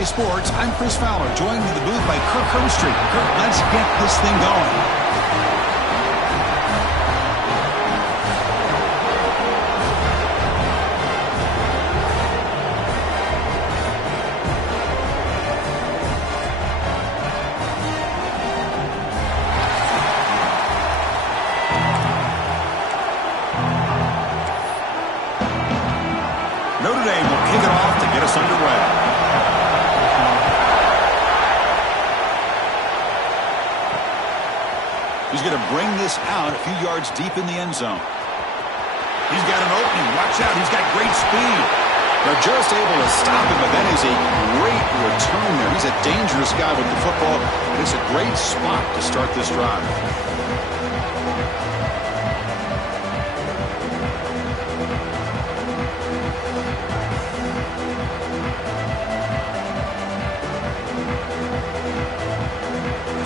USA Sports, I'm Chris Fowler, joined in the booth by Kirk Herbstreit. Kirk, let's get this thing going. Notre Dame will kick it off to get us underway. He's going to bring this out a few yards deep in the end zone. He's got an opening. Watch out. He's got great speed. They're just able to stop him, but that is a great return there. He's a dangerous guy with the football, and it's a great spot to start this drive.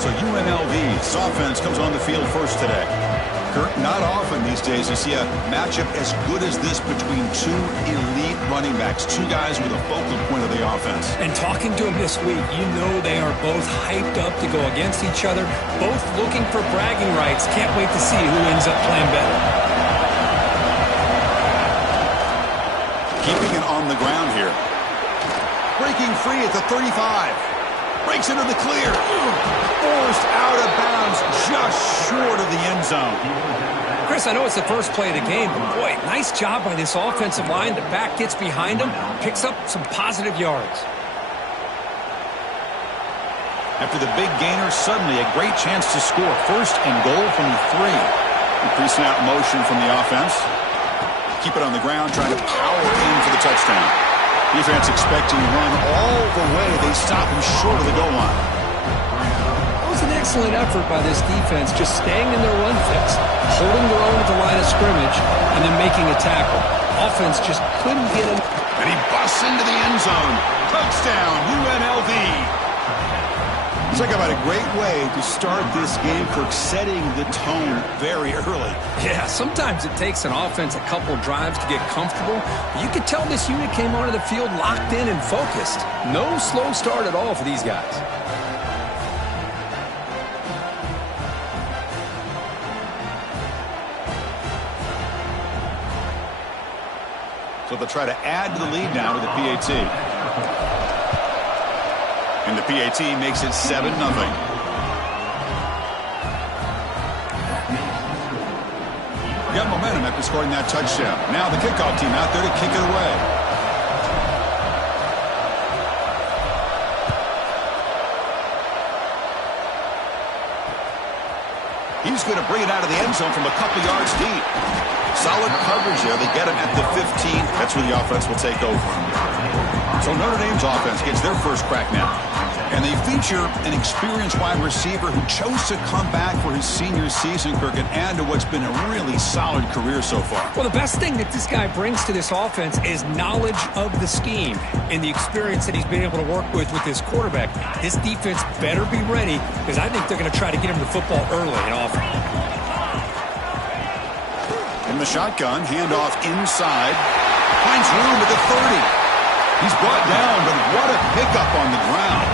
So UNLV's offense comes on the field first today. Kirk, not often these days you see a matchup as good as this between two elite running backs, two guys with a focal point of the offense. And talking to him this week, you know they are both hyped up to go against each other, both looking for bragging rights. Can't wait to see who ends up playing better. Keeping it on the ground here. Breaking free at the 35. Breaks into the clear. Forced out of bounds just short of the end zone. Chris, I know it's the first play of the game, but boy, nice job by this offensive line. The back gets behind him, picks up some positive yards. After the big gainer, suddenly a great chance to score. First and goal from the 3. Increasing out motion from the offense. Keep it on the ground, trying to power in for the touchdown. Defense expecting to run all the way. They stop him short of the goal line. That was an excellent effort by this defense, just staying in their run fix, holding their own at the line of scrimmage, and then making a tackle. Offense just couldn't get him. And he busts into the end zone. Touchdown, UNLV. Talk about a great way to start this game, Kirk, setting the tone very early. Yeah, sometimes it takes an offense a couple drives to get comfortable. You could tell this unit came onto the field locked in and focused. No slow start at all for these guys. So they'll try to add to the lead now to the PAT. And the PAT makes it 7-0. Got momentum after scoring that touchdown. Now the kickoff team out there to kick it away. He's going to bring it out of the end zone from a couple yards deep. Solid coverage there. They get him at the 15. That's where the offense will take over. So Notre Dame's offense gets their first crack now. And they feature an experienced wide receiver who chose to come back for his senior season, Kirk, and add to what's been a really solid career so far. Well, the best thing that this guy brings to this offense is knowledge of the scheme and the experience that he's been able to work with this quarterback. This defense better be ready because I think they're going to try to get him the football early and often. In the shotgun, handoff inside. Finds room at the 30. He's brought down, but what a pickup on the ground.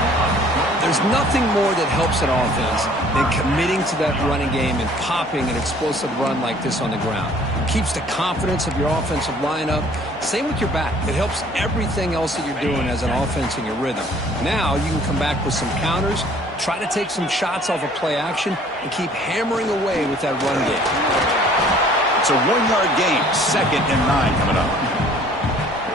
There's nothing more that helps an offense than committing to that running game and popping an explosive run like this on the ground. It keeps the confidence of your offensive lineup. Same with your back. It helps everything else that you're doing as an offense in your rhythm. Now you can come back with some counters, try to take some shots off of play action, and keep hammering away with that run game. It's a 1-yard gain, 2nd and 9 coming up.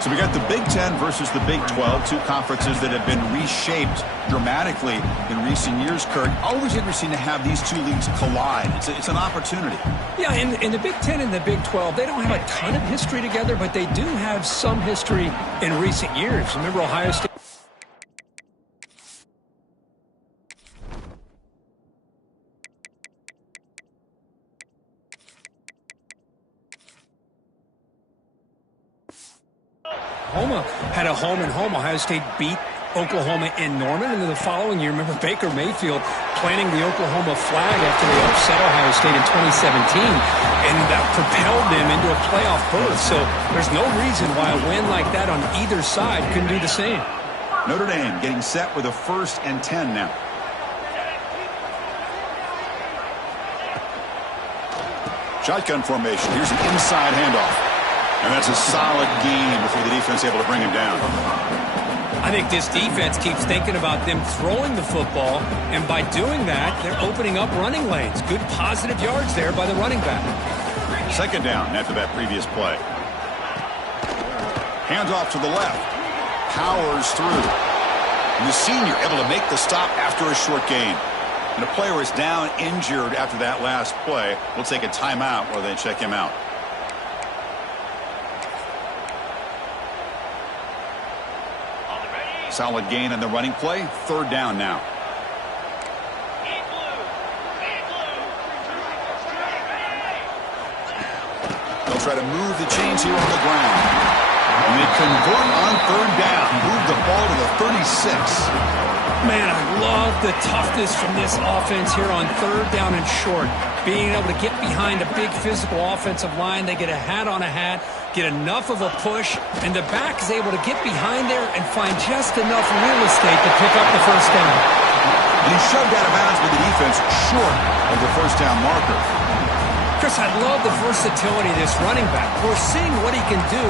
So we got the Big Ten versus the Big 12, two conferences that have been reshaped dramatically in recent years, Kirk. Always interesting to have these two leagues collide. It's an opportunity. Yeah, in the Big Ten and the Big 12, they don't have a ton of history together, but they do have some history in recent years. Remember Ohio State? Oklahoma had a home and home. Ohio State beat Oklahoma in Norman, and then the following year, remember Baker Mayfield planting the Oklahoma flag after they upset Ohio State in 2017, and that propelled them into a playoff berth. So there's no reason why a win like that on either side couldn't do the same. Notre Dame getting set with a 1st and 10 now. Shotgun formation. Here's an inside handoff. And that's a solid gain before the defense able to bring him down. I think this defense keeps thinking about them throwing the football, and by doing that, they're opening up running lanes. Good positive yards there by the running back. 2nd down after that previous play. Handoff to the left. Powers through. And the senior able to make the stop after a short gain. And the player is down injured after that last play. We'll take a timeout while they check him out. Solid gain on the running play. 3rd down now. They'll try to move the chains here on the ground. And they convert on 3rd down. Move the ball to the 36. Man, I love the toughness from this offense here on 3rd down and short. Being able to get behind a big physical offensive line. They get a hat on a hat, get enough of a push, and the back is able to get behind there and find just enough real estate to pick up the 1st down. And he's shoved out of bounds with the defense short of the 1st down marker. Chris, I love the versatility of this running back. We're seeing what he can do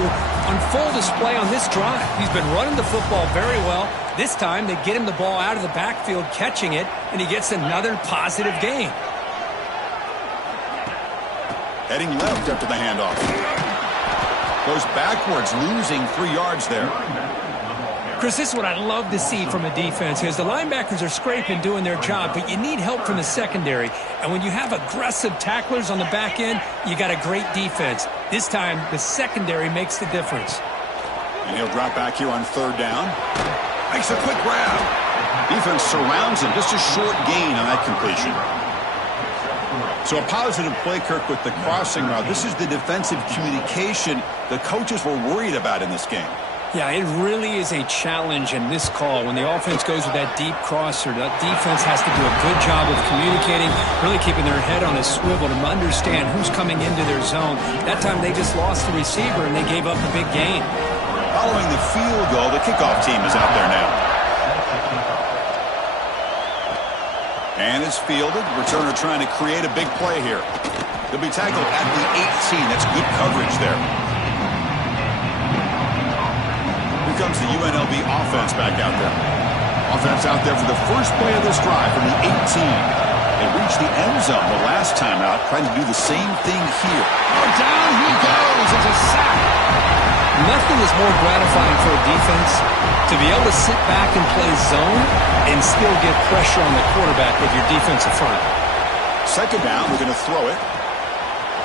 on full display on this drive. He's been running the football very well. This time, they get him the ball out of the backfield, catching it, and he gets another positive gain. Heading left after the handoff. Goes backwards, losing 3 yards there. Chris, this is what I love to see from a defense is the linebackers are scraping, doing their job, but you need help from the secondary. And when you have aggressive tacklers on the back end, you got a great defense. This time, the secondary makes the difference. And he'll drop back here on 3rd down. Makes a quick grab. Defense surrounds him. Just a short gain on that completion. So a positive play, Kirk, with the crossing route. This is the defensive communication the coaches were worried about in this game. Yeah, it really is a challenge in this call. When the offense goes with that deep crosser, that defense has to do a good job of communicating, really keeping their head on a swivel to understand who's coming into their zone. That time they just lost the receiver and they gave up a big gain. Following the field goal, the kickoff team is out there now. And it's fielded. Returner trying to create a big play here. He'll be tackled at the 18. That's good coverage there. Here comes the UNLV offense back out there. Offense out there for the first play of this drive from the 18. They reached the end zone the last time out, trying to do the same thing here. Oh, down he goes. It's a sack. Nothing is more gratifying for a defense to be able to sit back and play zone and still get pressure on the quarterback with your defensive front. 2nd down, we're going to throw it.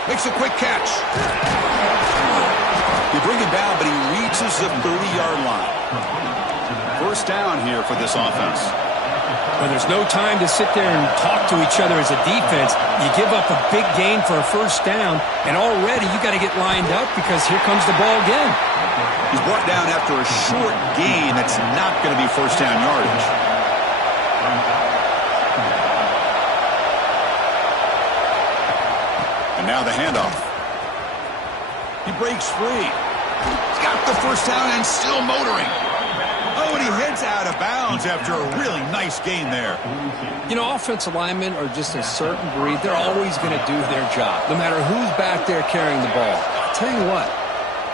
Makes a quick catch. You bring it down, but he reaches the 30-yard line. 1st down here for this offense. Well, there's no time to sit there and talk to each other as a defense. You give up a big gain for a 1st down, and already you got to get lined up because here comes the ball again. He's brought down after a short gain. That's not going to be 1st down yardage. And now the handoff. He breaks free. He's got the 1st down and still motoring. Oh, and he heads out of bounds after a really nice gain there. You know, offensive linemen are just a certain breed. They're always going to do their job, no matter who's back there carrying the ball. I'll tell you what,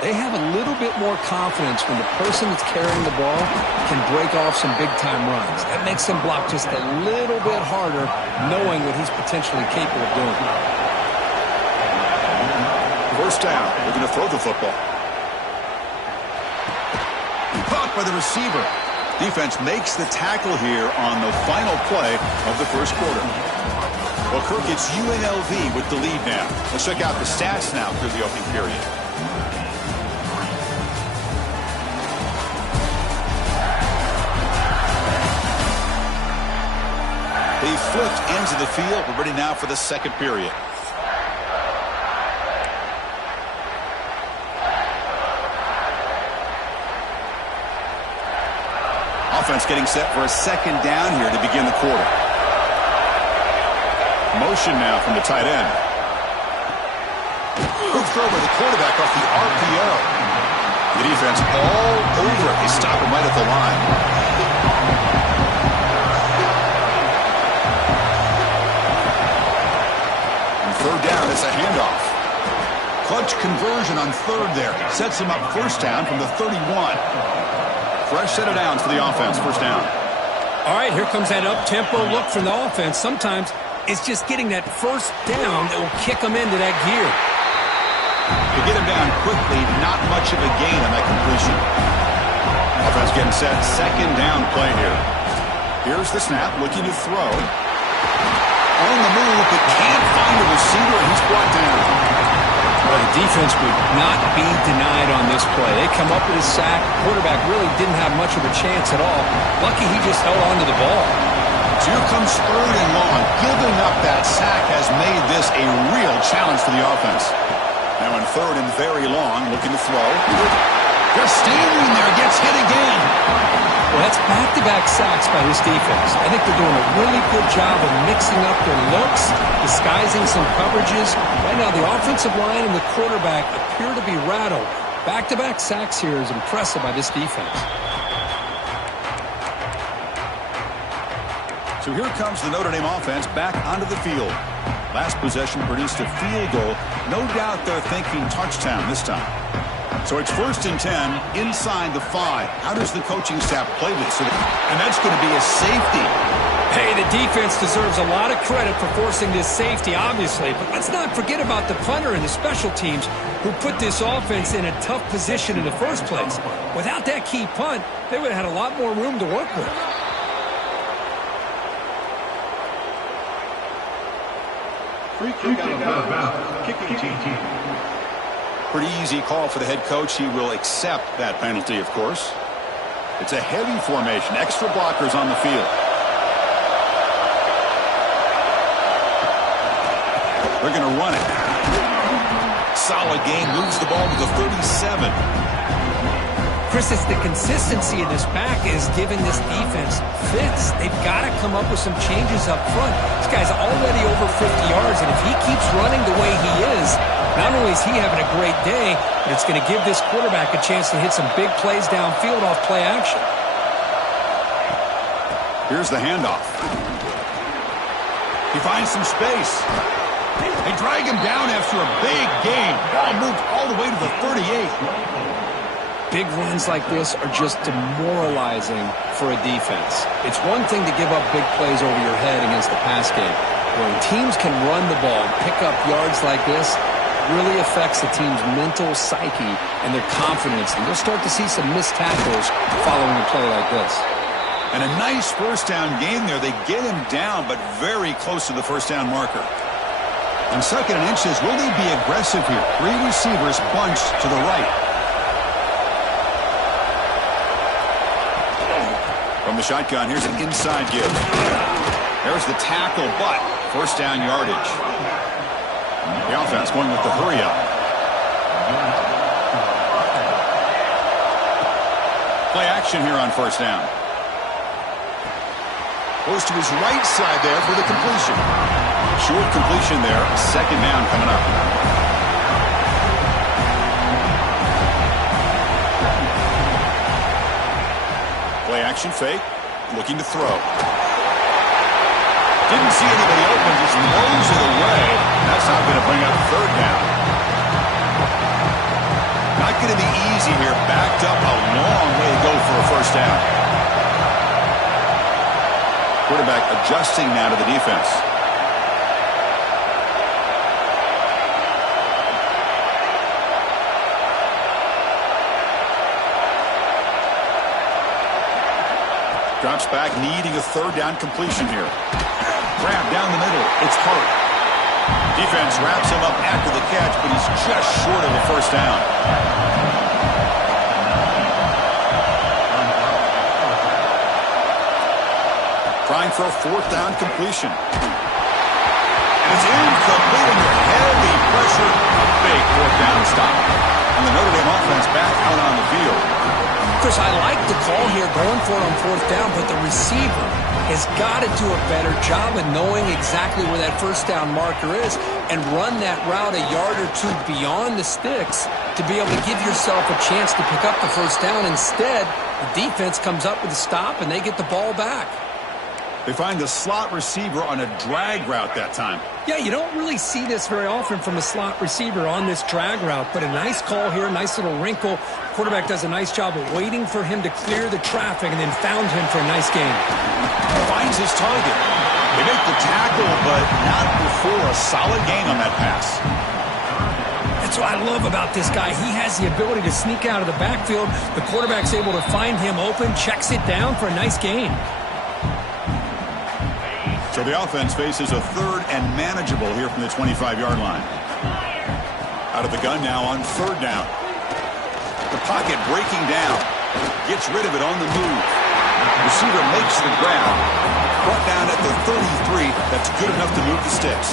they have a little bit more confidence when the person that's carrying the ball can break off some big-time runs. That makes them block just a little bit harder, knowing what he's potentially capable of doing. 1st down. We're going to throw the football. Caught by the receiver. Defense makes the tackle here on the final play of the 1st quarter. Well, Kirk, it's UNLV with the lead now. Let's check out the stats now through the opening period. They flipped ends of the field. We're ready now for the 2nd period. Offense getting set for a 2nd down here to begin the quarter. Motion now from the tight end. Quick throw by the quarterback off the RPO. The defense all over it. They stop him right at the line. Clutch conversion on third there. Sets him up first down from the 31. Fresh set of downs for the offense. First down. All right, here comes that up-tempo look from the offense. Sometimes it's just getting that first down that will kick them into that gear. To get him down quickly, not much of a gain on that completion. Offense getting set. Second down play here. Here's the snap, looking to throw. On the move, but can't find a receiver, and he's brought down. Well, the defense would not be denied on this play. They come up with a sack. Quarterback really didn't have much of a chance at all. Lucky he just held on to the ball. So here comes third and long. Giving up that sack has made this a real challenge for the offense. Now in third and very long, looking to throw. Just standing there, gets hit again. Well, that's back-to-back sacks by this defense. I think they're doing a really good job of mixing up their looks, disguising some coverages. Right now, the offensive line and the quarterback appear to be rattled. Back-to-back sacks here is impressive by this defense. So here comes the Notre Dame offense back onto the field. Last possession produced a field goal. No doubt they're thinking touchdown this time. So it's 1st and 10 inside the 5. How does the coaching staff play this? And that's going to be a safety. Hey, the defense deserves a lot of credit for forcing this safety, obviously. But let's not forget about the punter and the special teams who put this offense in a tough position in the first place. Without that key punt, they would have had a lot more room to work with. Free kick out of bounds. Kicking team. Pretty easy call for the head coach. He will accept that penalty, of course. It's a heavy formation. Extra blockers on the field. They're going to run it. Solid game. Moves the ball to the 37. Chris, it's the consistency of this back is giving this defense fits. They've got to come up with some changes up front. This guy's already over 50 yards, and if he keeps running the way he is, not only is he having a great day, but it's going to give this quarterback a chance to hit some big plays downfield off play action. Here's the handoff. He finds some space. They drag him down after a big gain. Ball moved all the way to the 38. Big runs like this are just demoralizing for a defense. It's one thing to give up big plays over your head against the pass game. When teams can run the ball and pick up yards like this, it really affects the team's mental psyche and their confidence. And you'll start to see some missed tackles following a play like this. And a nice first down gain there. They get him down, but very close to the first down marker. On 2nd and inches, will they be aggressive here? 3 receivers bunched to the right. From the shotgun, here's an inside give. There's the tackle, but first down yardage. The offense going with the hurry up. Play action here on first down. Goes to his right side there for the completion. Short completion there. 2nd down coming up. Play action fake. Looking to throw. Didn't see anybody open. Just blows it away. That's not going to bring up 3rd down. Not going to be easy here. Backed up a long way to go for a first down. Quarterback adjusting now to the defense. Drops back, needing a 3rd down completion here. Grab down the middle. It's Hart. Defense wraps him up after the catch, but he's just short of a first down. Trying for a 4th down completion. And it's incomplete under heavy pressure. A big 4th down stop. And the Notre Dame offense back out on the field. Chris, I like the call here going for it on 4th down, but the receiver has got to do a better job of knowing exactly where that first down marker is and run that route a yard or 2 beyond the sticks to be able to give yourself a chance to pick up the first down. Instead, the defense comes up with a stop and they get the ball back. They find the slot receiver on a drag route that time. Yeah, you don't really see this very often from a slot receiver on this drag route, but a nice call here, nice little wrinkle. Quarterback does a nice job of waiting for him to clear the traffic and then found him for a nice gain. Finds his target. They make the tackle, but not before a solid gain on that pass. That's what I love about this guy. He has the ability to sneak out of the backfield. The quarterback's able to find him open, checks it down for a nice gain. So the offense faces a third and manageable here from the 25-yard line. Out of the gun now on third down. The pocket breaking down. Gets rid of it on the move. Receiver makes the grab. Brought down at the 33. That's good enough to move the sticks.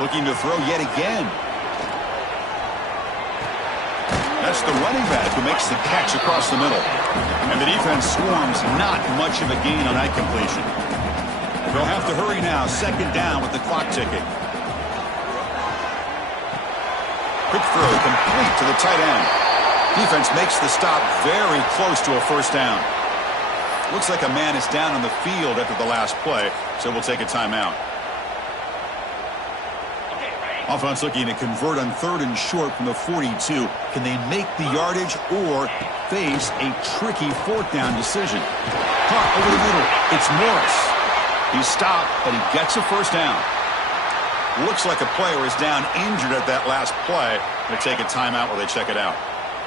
Looking to throw yet again. That's the running back who makes the catch across the middle. And the defense swarms, not much of a gain on that completion. They'll have to hurry now, second down with the clock ticking. Quick throw complete to the tight end. Defense makes the stop very close to a first down. Looks like a man is down on the field after the last play, so we'll take a timeout. Offense looking to convert on third and short from the 42. Can they make the yardage or face a tricky fourth down decision? Caught over the middle. It's Morris. He's stopped, but he gets a first down. Looks like a player is down injured at that last play. Going to take a timeout while they check it out.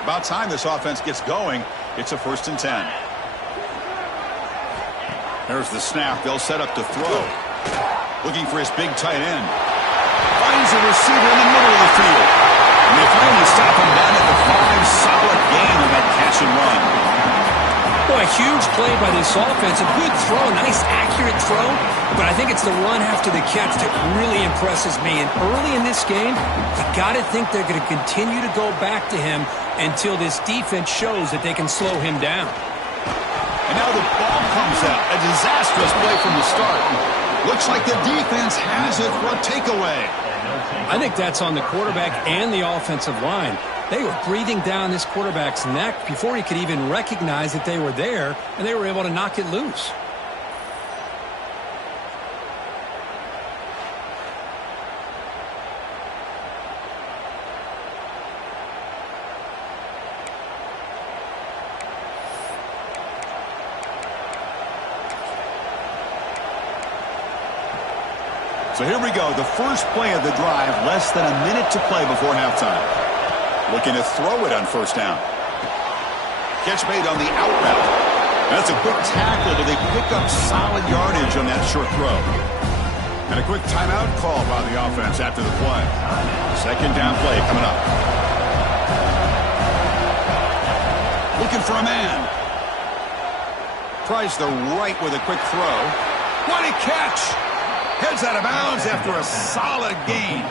About time this offense gets going. It's a 1st and 10. There's the snap. They'll set up to throw. Looking for his big tight end. Finds a receiver in the middle of the field. And they finally stop him down at the 5. Solid gain on that catch and run. Boy, a huge play by this offense. A good throw, nice accurate throw. But I think it's the run after the catch that really impresses me. And early in this game, you got to think they're going to continue to go back to him until this defense shows that they can slow him down. And now the ball comes out. A disastrous play from the start. Looks like the defense has it for a takeaway. I think that's on the quarterback and the offensive line. They were breathing down this quarterback's neck before he could even recognize that they were there, and they were able to knock it loose. So here we go, the first play of the drive, less than a minute to play before halftime. Looking to throw it on first down. Catch made on the out route. That's a quick tackle, but they pick up solid yardage on that short throw. And a quick timeout call by the offense after the play. Second down play coming up. Looking for a man. Tries the right with a quick throw. What a catch! Heads out of bounds after a solid gain.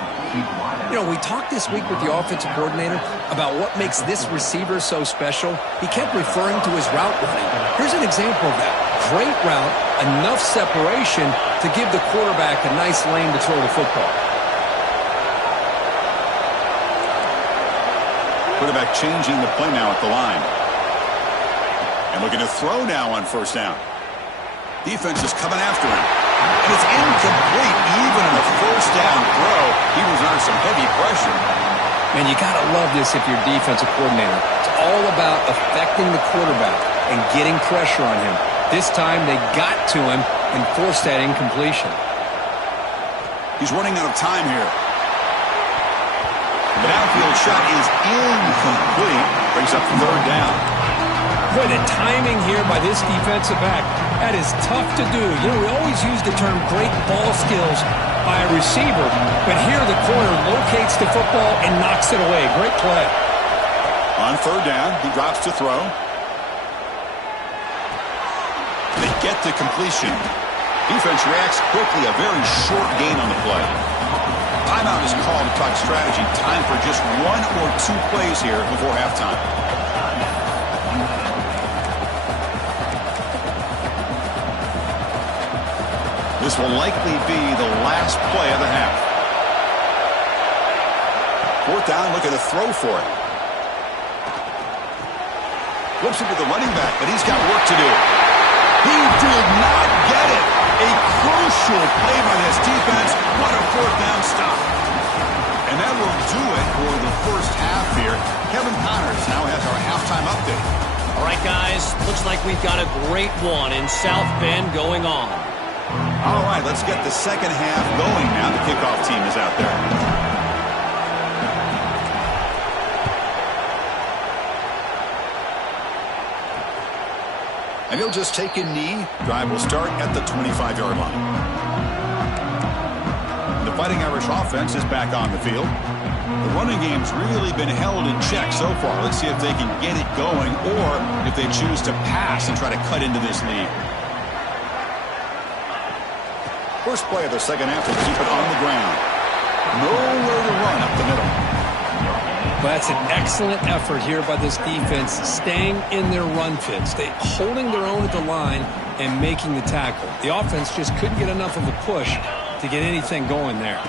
You know, we talked this week with the offensive coordinator about what makes this receiver so special. He kept referring to his route running. Here's an example of that. Great route, enough separation to give the quarterback a nice lane to throw the football. Quarterback changing the play now at the line. And looking to throw now on first down. Defense is coming after him. And it's incomplete. Even in a first down throw, he was under some heavy pressure. Man, you got to love this if you're a defensive coordinator. It's all about affecting the quarterback and getting pressure on him. This time they got to him and forced that incompletion. He's running out of time here. The downfield shot is incomplete. Brings up third down. Boy, the timing here by this defensive back, that is tough to do. You know, we always use the term great ball skills by a receiver, but here the corner locates the football and knocks it away. Great play. On third down, he drops to throw. They get to completion. Defense reacts quickly, a very short gain on the play. Timeout is called to talk strategy. Time for just 1 or 2 plays here before halftime. This will likely be the last play of the half. Fourth down, look at a throw for it. Flips it to the running back, but he's got work to do. He did not get it. A crucial play by this defense. What a fourth down stop. And that will do it for the first half here. Kevin Connors now has our halftime update. All right, guys, looks like we've got a great one in South Bend going on. All right, let's get the second half going now. The kickoff team is out there. And he'll just take a knee. Drive will start at the 25-yard line. The Fighting Irish offense is back on the field. The running game's really been held in check so far. Let's see if they can get it going or if they choose to pass and try to cut into this lead. First play of the second half will keep it on the ground. Nowhere to run up the middle. Well, that's an excellent effort here by this defense, staying in their run fits. They holding their own at the line and making the tackle. The offense just couldn't get enough of a push to get anything going there.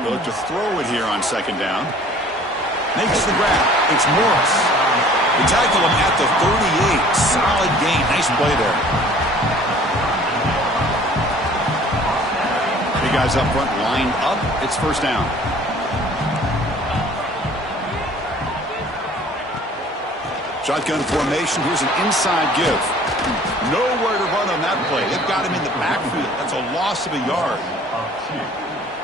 They'll look to throw it here on second down. Makes the grab. It's Morris. They tackle him at the 38. Solid gain. Nice play there. Big guys up front lined up. It's first down. Shotgun formation. Here's an inside give. Nowhere to run on that play. They've got him in the backfield. That's a loss of a yard.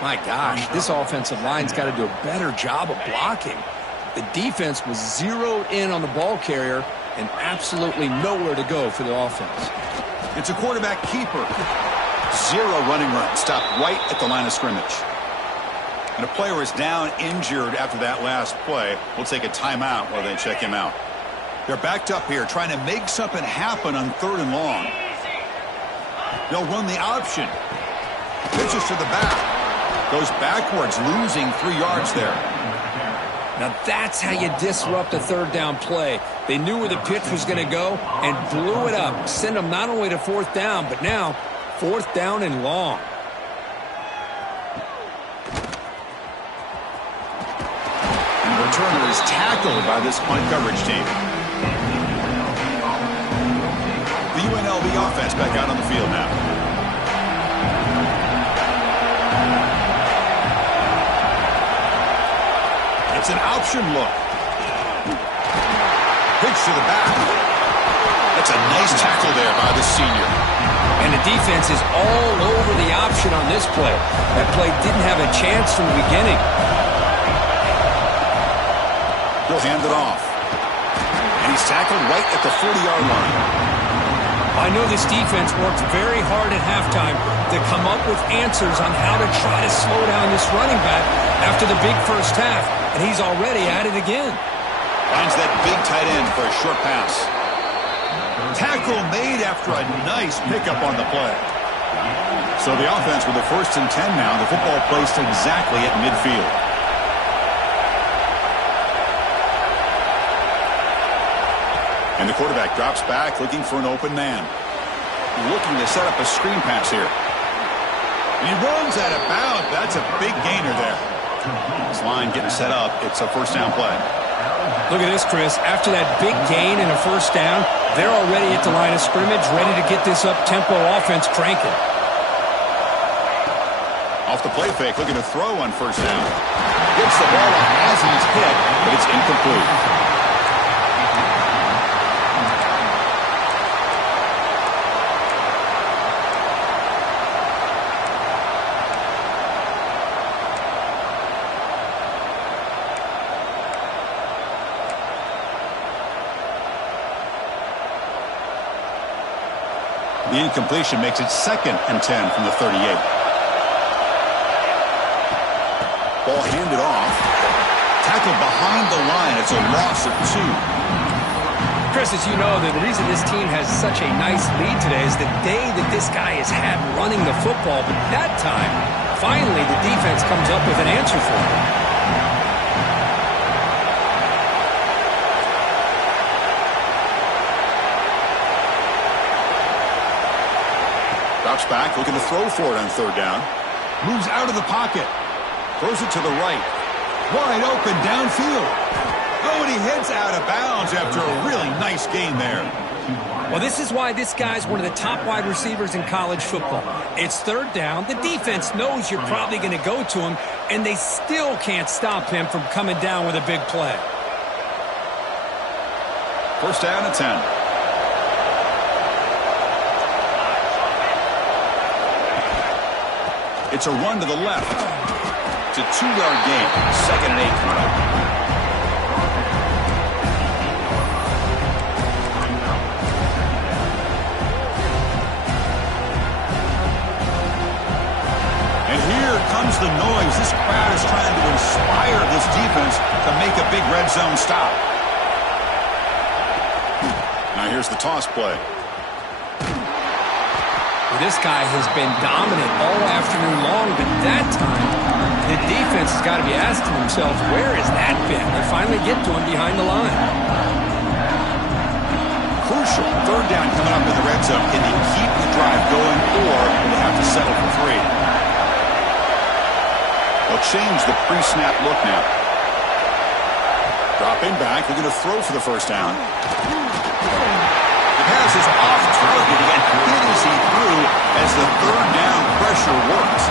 My gosh, this offensive line's got to do a better job of blocking. The defense was zeroed in on the ball carrier and absolutely nowhere to go for the offense. It's a quarterback keeper. Zero running run. Stopped right at the line of scrimmage. And a player is down injured after that last play. We'll take a timeout while they check him out. They're backed up here trying to make something happen on 3rd and long. They'll run the option. Pitches to the back. Goes backwards, losing 3 yards there. Now that's how you disrupt a third down play. They knew where the pitch was going to go and blew it up. Send them not only to 4th down, but now 4th down and long. And the returner is tackled by this punt coverage team. The UNLV offense back out on the field now. It's an option look. Pitch to the back. That's a nice tackle there by the senior. And the defense is all over the option on this play. That play didn't have a chance from the beginning. He'll hand it off. And he's tackled right at the 40-yard line. I know this defense worked very hard at halftime to come up with answers on how to try to slow down this running back after the big first half. And he's already at it again. Finds that big tight end for a short pass. Tackle made after a nice pickup on the play. So the offense with the 1st and 10 now. The football placed exactly at midfield. And the quarterback drops back looking for an open man. Looking to set up a screen pass here. And he runs out of bounds. That's a big gainer there. This line getting set up. It's a first down play. Look at this, Chris. After that big gain and a first down, they're already at the line of scrimmage, ready to get this up-tempo offense cranking. Off the play fake, looking to throw on first down. Gets the ball up as he's hit, but it's incomplete. The incompletion makes it 2nd and 10 from the 38. Ball handed off. Tackled behind the line. It's a loss of 2. Chris, as you know, the reason this team has such a nice lead today is the day that this guy has had running the football. But that time, finally, the defense comes up with an answer for him. Drops back, looking to throw for it on 3rd down. Moves out of the pocket. Throws it to the right. Wide open downfield. Oh, and he heads out of bounds after a really nice gain there. Well, this is why this guy's one of the top wide receivers in college football. It's third down. The defense knows you're probably going to go to him, and they still can't stop him from coming down with a big play. First down and 10. It's a run to the left. It's a 2-yard gain. 2nd and 8 coming up. And here comes the noise. This crowd is trying to inspire this defense to make a big red zone stop. Now here's the toss play. This guy has been dominant all afternoon long, but that time, the defense has got to be asking themselves, where has that been? They finally get to him behind the line. Crucial. Third down coming up in the red zone. Can they keep the drive going, or will they have to settle for 3? They'll change the pre-snap look now. Dropping back. They're going to throw for the first down. The pass is off target. He got hit as he threw as the third down pressure works.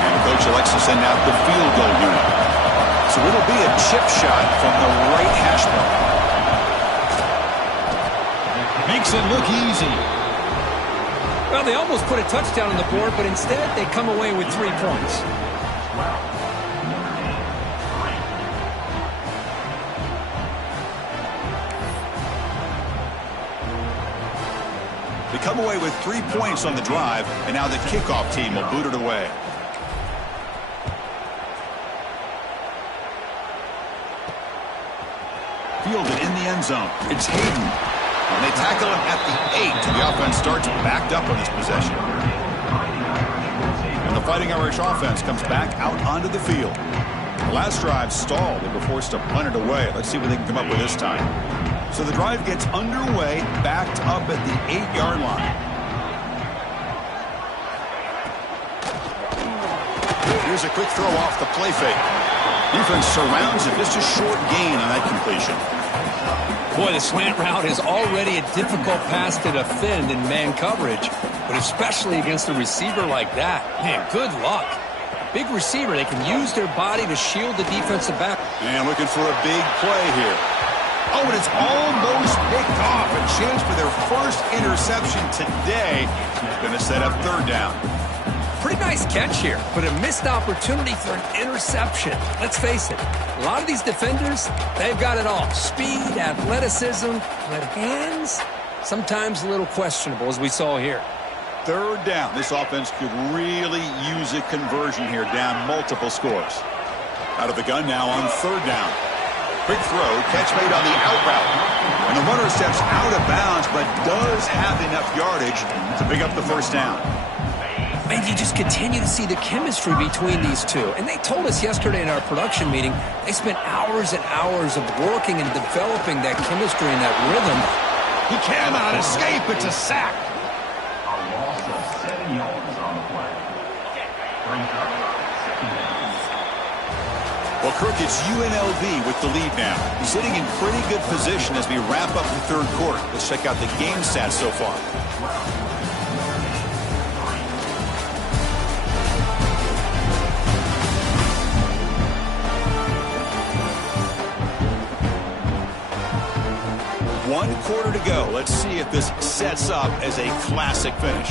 And the coach elects to send out the field goal unit. So it'll be a chip shot from the right hash mark. Makes it look easy. Well, they almost put a touchdown on the board, but instead they come away with 3 points. They come away with 3 points on the drive, and now the kickoff team will boot it away. Fielded in the end zone. It's Hayden. And they tackle him at the 8, so the offense starts backed up on this possession. And the Fighting Irish offense comes back out onto the field. The last drive stalled. They were forced to punt it away. Let's see what they can come up with this time. So the drive gets underway, backed up at the 8-yard line. Here's a quick throw off the play fake. Defense surrounds it. Just a short gain on that completion. Boy, the slant route is already a difficult pass to defend in man coverage, but especially against a receiver like that. Man, good luck. Big receiver, they can use their body to shield the defensive back. And looking for a big play here. Oh, and it's almost picked off. A chance for their first interception today. Going to set up third down. Pretty nice catch here, but a missed opportunity for an interception. Let's face it, a lot of these defenders, they've got it all. Speed, athleticism, but hands, sometimes a little questionable, as we saw here. Third down. This offense could really use a conversion here, down multiple scores. Out of the gun now on third down. Quick throw, catch made on the out route. And the runner steps out of bounds, but does have enough yardage to pick up the first down. And you just continue to see the chemistry between these two. And they told us yesterday in our production meeting, they spent hours and hours of working and developing that chemistry and that rhythm. He cannot escape. It's a sack. A loss of 7 yards on the play. Well, Kirk, it's UNLV with the lead now. He's sitting in pretty good position as we wrap up the third quarter. Let's check out the game stats so far. One quarter to go. Let's see if this sets up as a classic finish.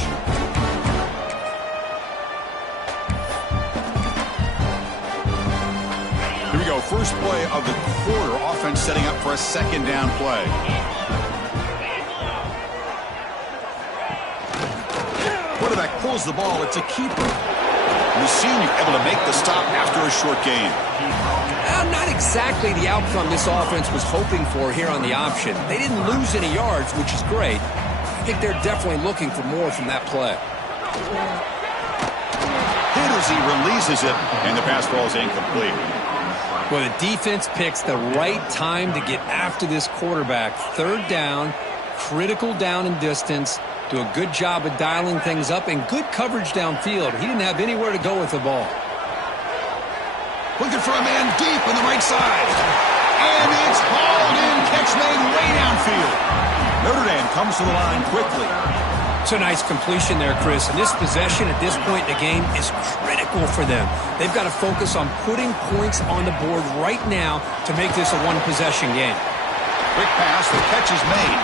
Here we go. First play of the quarter. Offense setting up for a second down play. Quarterback pulls the ball. It's a keeper. And the senior able to make the stop after a short gain. Not exactly the outcome this offense was hoping for here on the option. They didn't lose any yards, which is great. I think they're definitely looking for more from that play. Hit as he releases it, and the pass ball is incomplete. Well, the defense picks the right time to get after this quarterback. Third down, critical down and distance. Do a good job of dialing things up and good coverage downfield. He didn't have anywhere to go with the ball. Looking for a man deep on the right side. And it's hauled in. Catch made way downfield. Notre Dame comes to the line quickly. It's a nice completion there, Chris. And this possession at this point in the game is critical for them. They've got to focus on putting points on the board right now to make this a one-possession game. Quick pass. The catch is made.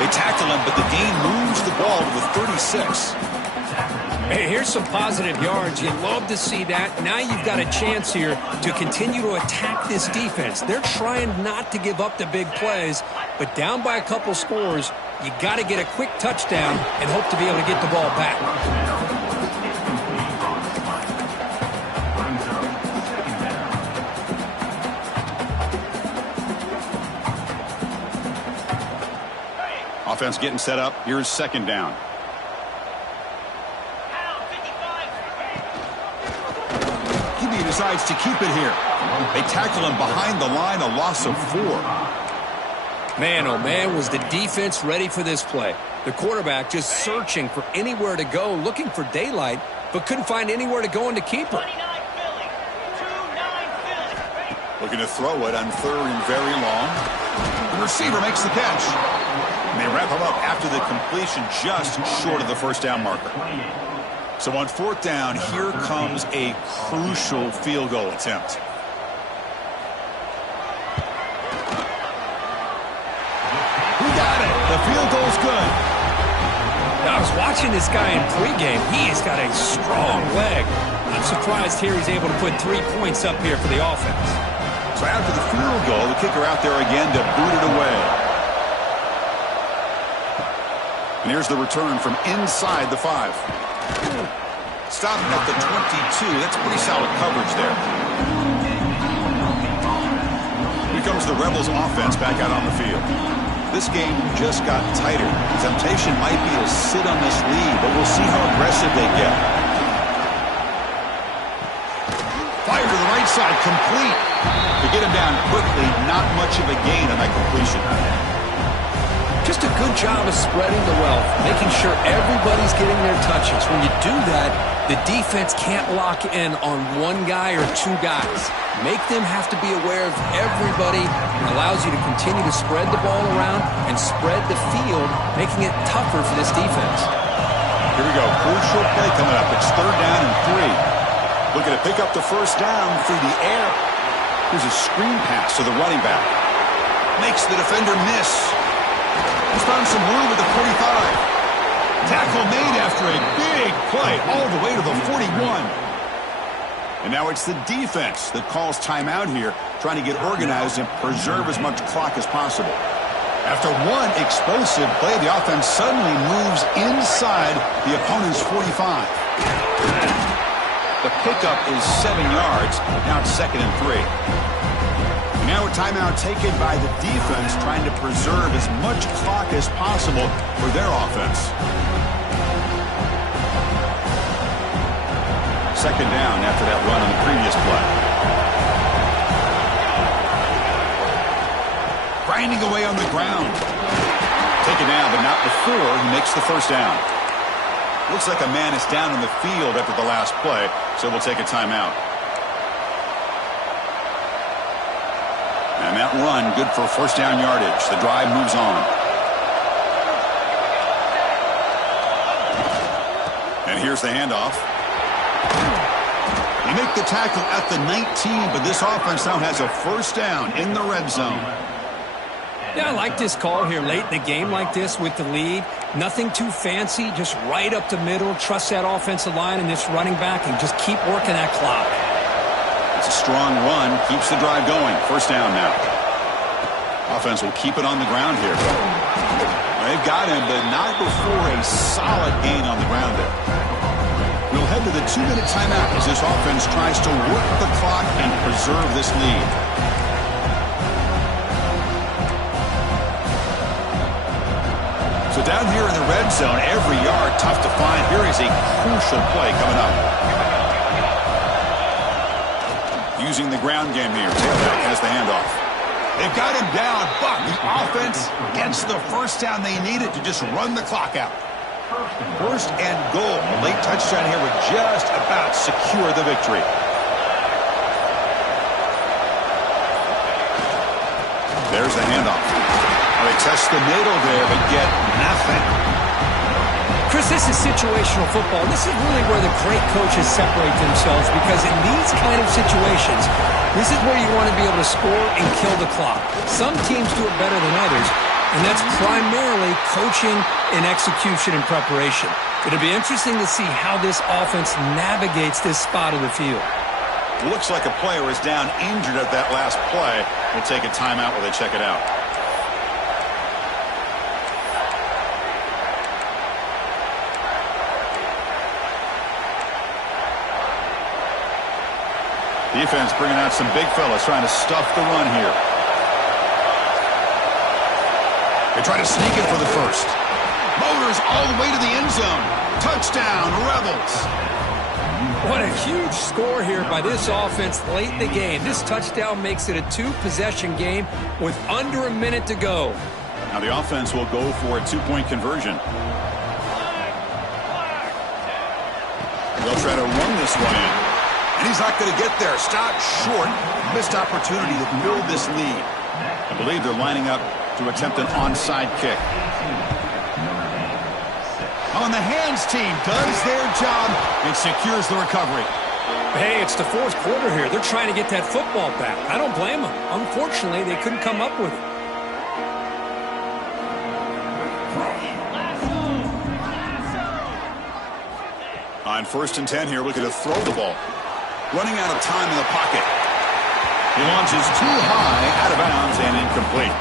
They tackle him, but the gain moves the ball to the 36. Hey, here's some positive yards. You'd love to see that. Now you've got a chance here to continue to attack this defense. They're trying not to give up the big plays, but down by a couple scores, you got to get a quick touchdown and hope to be able to get the ball back. Offense getting set up. Here's second down. QB decides to keep it here. They tackle him behind the line, a loss of 4. Man, oh man, was the defense ready for this play. The quarterback just searching for anywhere to go, looking for daylight, but couldn't find anywhere to go in the keeper. Looking to throw it on third and very long. The receiver makes the catch. And they wrap him up after the completion just short of the first down marker. So on fourth down, here comes a crucial field goal attempt. Who got it? The field goal's good. Now, I was watching this guy in pregame. He has got a strong leg. I'm surprised here he's able to put 3 points up here for the offense. So after the field goal, the kicker out there again to boot it away. And here's the return from inside the 5. Stopped at the 22. That's pretty solid coverage there. Here comes the Rebels offense back out on the field. This game just got tighter. The temptation might be to sit on this lead, but we'll see how aggressive they get. Fire to the right side, complete. To get him down quickly, not much of a gain on that completion. Just a good job of spreading the wealth, making sure everybody's getting their touches. When you do that, the defense can't lock in on one guy or 2 guys. Make them have to be aware of everybody, and allows you to continue to spread the ball around and spread the field, making it tougher for this defense. Here we go. Crucial play coming up. It's third down and 3. Looking to pick up the first down through the air. Here's a screen pass to the running back. Makes the defender miss. He's found some room at the 45. Tackle made after a big play all the way to the 41. And now it's the defense that calls timeout here, trying to get organized and preserve as much clock as possible. After one explosive play, the offense suddenly moves inside the opponent's 45. The pickup is 7 yards. Now it's second and 3. Now a timeout taken by the defense, trying to preserve as much clock as possible for their offense. Second down after that run on the previous play. Grinding away on the ground. Taken down, but not before he makes the first down. Looks like a man is down in the field after the last play, so we'll take a timeout. And that run, good for first down yardage. The drive moves on. And here's the handoff. They make the tackle at the 19, but this offense now has a first down in the red zone. Yeah, I like this call here late in the game like this with the lead. Nothing too fancy, just right up the middle. Trust that offensive line and this running back and just keep working that clock. It's a strong run, keeps the drive going. First down now. Offense will keep it on the ground here. They've got him, but not before a solid gain on the ground there. We'll head to the 2-minute timeout as this offense tries to work the clock and preserve this lead. So down here in the red zone, every yard tough to find. Here is a crucial play coming up. Using the ground game here. Tailback has the handoff. They've got him down, but the offense gets the first down they needed to just run the clock out. First and goal. A late touchdown here would just about secure the victory. There's the handoff. They test the middle there, but get nothing. Chris, this is situational football. This is really where the great coaches separate themselves, because in these kind of situations, this is where you want to be able to score and kill the clock. Some teams do it better than others, and that's primarily coaching and execution and preparation. It'll be interesting to see how this offense navigates this spot of the field. Looks like a player is down injured at that last play. We'll take a timeout while they check it out. Defense bringing out some big fellas trying to stuff the run here. They try to sneak it for the first. Motors all the way to the end zone. Touchdown, Rebels. What a huge score here by this offense late in the game. This touchdown makes it a two-possession game with under a minute to go. Now the offense will go for a two-point conversion. They'll try to run this one in. And he's not going to get there. Stop short. Missed opportunity to build this lead. I believe they're lining up to attempt an onside kick. On the hands team does their job and secures the recovery. Hey, it's the fourth quarter here. They're trying to get that football back. I don't blame them. Unfortunately, they couldn't come up with it. On 1st and 10 here, looking to throw the ball. Running out of time in the pocket. He launches too high, out of bounds, and incomplete.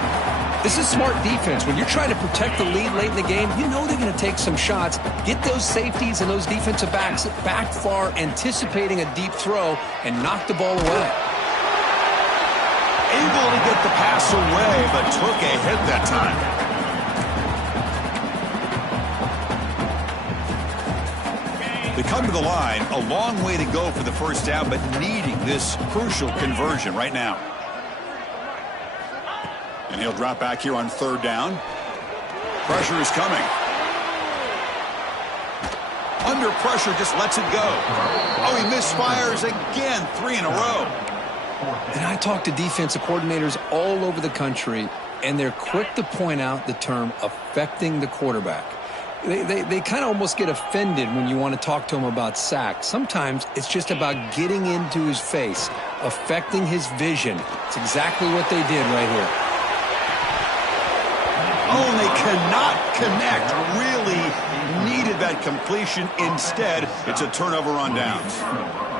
This is smart defense. When you're trying to protect the lead late in the game, you know they're going to take some shots. Get those safeties and those defensive backs back far, anticipating a deep throw, and knock the ball away. Able to get the pass away, but took a hit that time. They come to the line, a long way to go for the first down, but needing this crucial conversion right now. And he'll drop back here on 3rd down. Pressure is coming. Under pressure, just lets it go. Oh, he misfires again, 3 in a row. And I talk to defensive coordinators all over the country, and they're quick to point out the term affecting the quarterback. They kind of almost get offended when you want to talk to them about sacks. Sometimes it's just about getting into his face, affecting his vision. It's exactly what they did right here. Oh, and they cannot connect. Really needed that completion. Instead, it's a turnover on downs.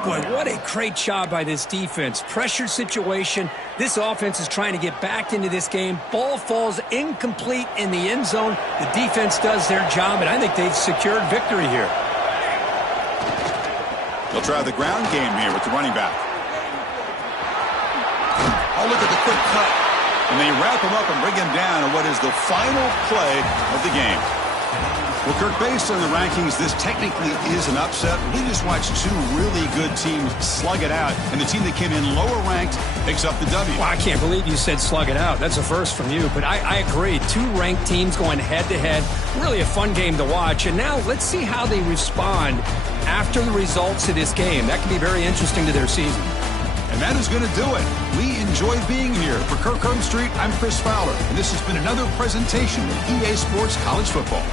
Boy, what a great job by this defense. Pressure situation. This offense is trying to get back into this game. Ball falls incomplete in the end zone. The defense does their job, and I think they've secured victory here. They'll try the ground game here with the running back. Oh, look at the quick cut. And they wrap him up and bring him down on what is the final play of the game. Well, Kirk, based on the rankings, this technically is an upset. We just watched two really good teams slug it out, and the team that came in lower ranked picks up the W. Well, I can't believe you said slug it out. That's a first from you, but I agree. Two ranked teams going head-to-head. Really a fun game to watch. And now let's see how they respond after the results of this game. That can be very interesting to their season. And that is going to do it. We enjoyed being here. For Kirk Street, I'm Chris Fowler, and this has been another presentation of EA Sports College Football.